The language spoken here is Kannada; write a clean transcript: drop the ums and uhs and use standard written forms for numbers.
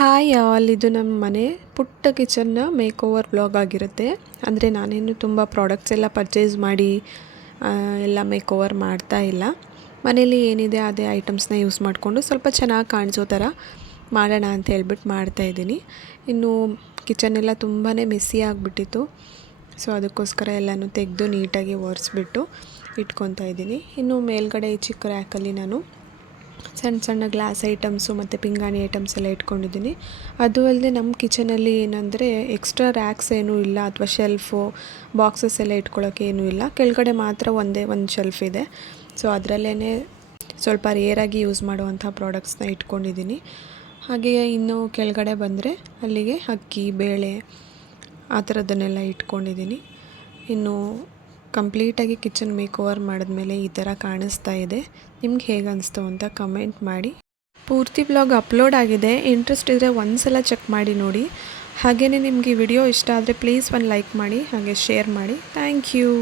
ಹಾಯ್ ಆಲ್, ಇದು ನಮ್ಮ ಮನೆ ಪುಟ್ಟ ಕಿಚನ್ನ ಮೇಕ್ ಓವರ್ ವ್ಲಾಗ್ ಆಗಿರುತ್ತೆ. ಅಂದರೆ ನಾನೇನು ತುಂಬ ಪ್ರಾಡಕ್ಟ್ಸ್ ಎಲ್ಲ ಪರ್ಚೇಸ್ ಮಾಡಿ ಎಲ್ಲ ಮೇಕ್ ಓವರ್ ಮಾಡ್ತಾ ಇಲ್ಲ. ಮನೇಲಿ ಏನಿದೆ ಅದೇ ಐಟಮ್ಸ್ನ ಯೂಸ್ ಮಾಡಿಕೊಂಡು ಸ್ವಲ್ಪ ಚೆನ್ನಾಗಿ ಕಾಣಿಸೋ ಥರ ಮಾಡೋಣ ಅಂತ ಹೇಳ್ಬಿಟ್ಟು ಮಾಡ್ತಾಯಿದ್ದೀನಿ. ಇನ್ನು ಕಿಚನ್ ಎಲ್ಲ ತುಂಬಾ ಮೆಸ್ಸಿ ಆಗಿಬಿಟ್ಟಿತ್ತು. ಸೊ ಅದಕ್ಕೋಸ್ಕರ ಎಲ್ಲನೂ ತೆಗೆದು ನೀಟಾಗಿ ಒರೆಸ್ಬಿಟ್ಟು ಇಟ್ಕೊತಾ ಇದ್ದೀನಿ. ಇನ್ನು ಮೇಲ್ಗಡೆ ಈ ಚಿಕ್ಕ ರ್ಯಾಕಲ್ಲಿ ನಾನು ಸಣ್ಣ ಸಣ್ಣ ಗ್ಲಾಸ್ ಐಟಮ್ಸು ಮತ್ತು ಪಿಂಗಾಣಿ ಐಟಮ್ಸ್ ಎಲ್ಲ ಇಟ್ಕೊಂಡಿದ್ದೀನಿ. ಅದು ಅಲ್ಲದೆ ನಮ್ಮ ಕಿಚನಲ್ಲಿ ಏನಂದರೆ ಎಕ್ಸ್ಟ್ರಾ ರ್ಯಾಕ್ಸ್ ಏನೂ ಇಲ್ಲ, ಅಥವಾ ಶೆಲ್ಫು ಬಾಕ್ಸಸ್ ಎಲ್ಲ ಇಟ್ಕೊಳ್ಳೋಕೆ ಏನೂ ಇಲ್ಲ. ಕೆಳಗಡೆ ಮಾತ್ರ ಒಂದೇ ಒಂದು ಶೆಲ್ಫ್ ಇದೆ. ಸೊ ಅದರಲ್ಲೇ ಸ್ವಲ್ಪ ರೇರಾಗಿ ಯೂಸ್ ಮಾಡುವಂಥ ಪ್ರಾಡಕ್ಟ್ಸ್ನ ಇಟ್ಕೊಂಡಿದ್ದೀನಿ. ಹಾಗೆ ಇನ್ನು ಕೆಳಗಡೆ ಬಂದರೆ ಅಲ್ಲಿಗೆ ಅಕ್ಕಿ ಬೇಳೆ ಆ ಥರದ್ದನ್ನೆಲ್ಲ ಇಟ್ಕೊಂಡಿದ್ದೀನಿ. ಇನ್ನು ಕಂಪ್ಲೀಟಾಗಿ ಕಿಚನ್ ಮೇಕ್ ಓವರ್ ಮಾಡಿದ್ಮೇಲೆ ಈ ಥರ ಕಾಣಿಸ್ತಾ ಇದೆ. ನಿಮ್ಗೆ ಹೇಗೆ ಅನಿಸ್ತು ಅಂತ ಕಮೆಂಟ್ ಮಾಡಿ. ಪೂರ್ತಿ ಬ್ಲಾಗ್ ಅಪ್ಲೋಡ್ ಆಗಿದೆ, ಇಂಟ್ರೆಸ್ಟ್ ಇದ್ದರೆ ಒಂದು ಸಲ ಚೆಕ್ ಮಾಡಿ ನೋಡಿ. ಹಾಗೆಯೇ ನಿಮಗೆ ಈ ವಿಡಿಯೋ ಇಷ್ಟ ಆದರೆ ಪ್ಲೀಸ್ ಒಂದು ಲೈಕ್ ಮಾಡಿ, ಹಾಗೆ ಶೇರ್ ಮಾಡಿ. Thank you.